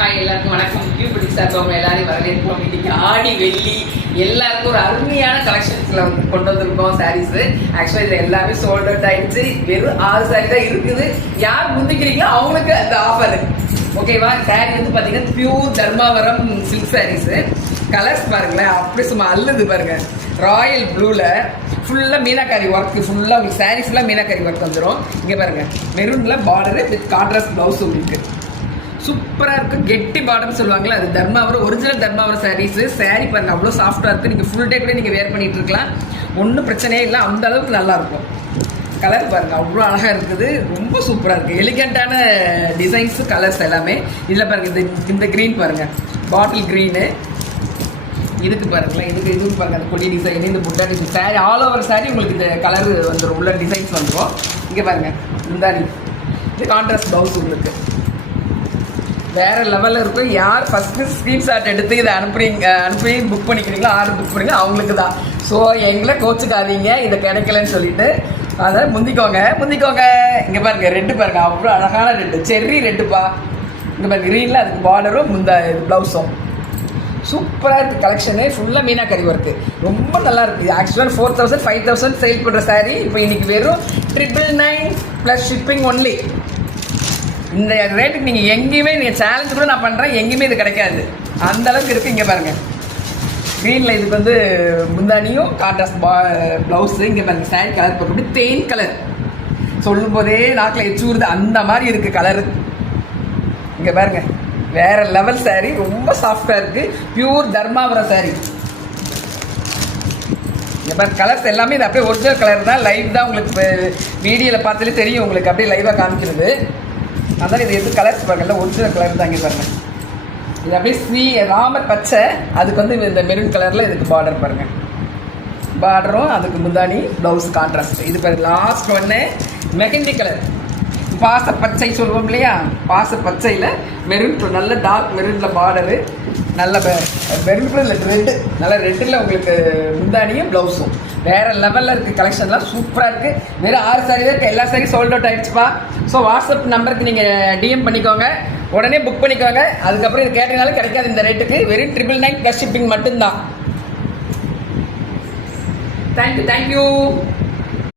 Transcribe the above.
Hi எல்லாருக்கும் வணக்கம். கியூபிடி சார்பாக எல்லாரையும் வரவேற்போம். இன்னைக்கு ஆடி வெள்ளி எல்லாருக்கும் ஒரு அருமையான கலெக்ஷன்ஸ்ல வந்து கொண்டு வந்திருக்கோம் சாரீஸ். ஆக்சுவலா இது எல்லாமே சோல்ட் அவுட் ஆயிடுச்சு. வெறும் 6 சாரி தான் இருக்குது. யார் முந்திக்கிறீங்களோ அவங்களுக்கு அந்த ஆஃபர். ஓகேவா? சாரி வந்து பாத்தீங்கன்னா pure Dharmavaram silk saris. Colours பாருங்களேன், அப்படி சும்மா அல்லது பாருங்க. ராயல் ப்ளூல ஃபுல்லா மீனாக்காரி ஒர்க், ஃபுல்லா உங்களுக்கு சாரி ஃபுல்லா மீனாக்காரி ஒர்க் வந்துடும். இங்க பாருங்க, மெரூன்ல பார்டர் வித் கான்ட்ராஸ்ட் பிளவுஸ் உங்களுக்கு சூப்பரா இருக்கு. கெட்டி பாட்டம் சொல்லுவாங்களா, அது தர்மாவரம் ஒரிஜினல் தர்மாவரம் சாரீஸ். சாரி பாருங்க அவ்வளோ சாஃப்டா இருக்கு. நீங்க ஃபுல் டே கூட நீங்க வேர் பண்ணிட்டு இருக்கலாம், ஒன்றும் பிரச்சனையே இல்லை. அந்த அளவுக்கு நல்லா இருக்கும். கலர் பாருங்க அவ்வளோ அழகா இருக்குது, ரொம்ப சூப்பரா இருக்கு. எலிகண்டான டிசைன்ஸ் கலர்ஸ் எல்லாமே இதுல பாருங்க. இந்த கிரீன் பாருங்க, பாட்டில் கிரீனு. இதுக்கு பாருங்களேன், இதுக்கு பாருங்க அந்த கொடி டிசைன், இந்த புட்டா design. Sorry all over sorry உங்களுக்கு இந்த கலர் வந்துடும், உள்ள டிசைன்ஸ் வந்துடும். இங்க பாருங்க முந்தானி, இது கான்ட்ராஸ்ட் பிளவுஸ் உங்களுக்கு வேற லெவலில் இருக்கும். யார் ஃபர்ஸ்ட் ஸ்க்ரீன்ஷாட் எடுத்து இதை அனுப்பி புக் பண்ணிக்கிறீங்களோ, ஆர்டர் புக் பண்ணுங்க, அவங்களுக்கு தான். ஸோ எங்களை கோச்சுக்காதீங்க இதை கிடைக்கலன்னு சொல்லிட்டு. அதை முந்திக்கோங்க. இங்கே பாருங்க ரெட்டு பாருங்க, அவ்வளோ அழகான ரெட்டு, செர்ரி ரெட்டுப்பா. இங்கே பாருங்க கிரீனில் அதுக்கு பார்டரும் ப்ளவுஸும் சூப்பராக இருக்குது. கலெக்ஷனு ஃபுல்லாக மீனாக்கரி ஒர்க்கு ரொம்ப நல்லா இருக்குது. ஆக்சுவலாக 4000 5000 சேல் பண்ணுற சாரீ இப்போ இன்னைக்கு வெறும் 999 ப்ளஸ் ஷிப்பிங் ஒன்லி. இந்த ரேட்டுக்கு நீங்கள் எங்கேயுமே, நீங்கள் சேலஞ்சு கூட நான் பண்ணுறேன், எங்கேயுமே இது கிடைக்காது. அந்த அளவுக்கு இருக்குது. இங்கே பாருங்கள் க்ரீனில் இதுக்கு வந்து முந்தானியும் கான்ட்ராஸ்ட் ப்ளவுஸு. இங்கே பாருங்கள் சாரி கலர் போட்டு தேன் கலர், சொல்லும் போதே நாக்கில் எச்சூறுது அந்த மாதிரி இருக்குது கலரு. இங்கே பாருங்கள் வேற லெவல் சாரி, ரொம்ப சாஃப்டாக இருக்குது. Pure Dharmavaram sorry. இங்கே பாருங்க கலர்ஸ் எல்லாமே இது அப்படியே ஒரிஜினல் கலர் தான். லைவ் தான் உங்களுக்கு வீடியோவில் பார்த்தாலே தெரியும் உங்களுக்கு, அப்படியே லைவாக காமிக்கிறது. அதனால் இது எது கலர்ஸ் பாருங்கல்ல, ஒரிஜினல் கலர் தான். இங்கே பாருங்கள் இது அப்படியே ராமர் பச்சை, அதுக்கு வந்து இந்த மெரூன் கலரில் இதுக்கு பார்டர் பாருங்கள், பார்டரும் அதுக்கு முந்தானி ப்ளவுஸ் கான்ட்ராஸ்ட். இது பாருங்க லாஸ்ட் ஒன்று மெஹந்தி கலர், பாச பச்சை சொல்லுவோம் இல்லையா, பாச பச்சையில் மெரூன், நல்ல டார்க் மெரூனில் பார்டரு, நல்ல மெரூன் ரெட்டு, நல்ல ரெட்டில் உங்களுக்கு முந்தானியும் ப்ளவுஸும் வேற லெவலில் இருக்குது. கலெக்ஷன்லாம் சூப்பராக இருக்குது. வெறும் 6 சாரி தான் இருக்குது. எல்லா சாரி சோல்ட் அவுட் ஆகிடுச்சுப்பா. ஸோ வாட்ஸ்அப் நம்பருக்கு நீங்கள் டிஎம் பண்ணிக்கோங்க, உடனே புக் பண்ணிக்கோங்க. அதுக்கப்புறம் இது கேட்டனாலும் கிடைக்காது இந்த ரேட்டுக்கு. வெறும் 999 ப்ளஸ் ஷிப்பிங் மட்டும்தான். தேங்க்யூ.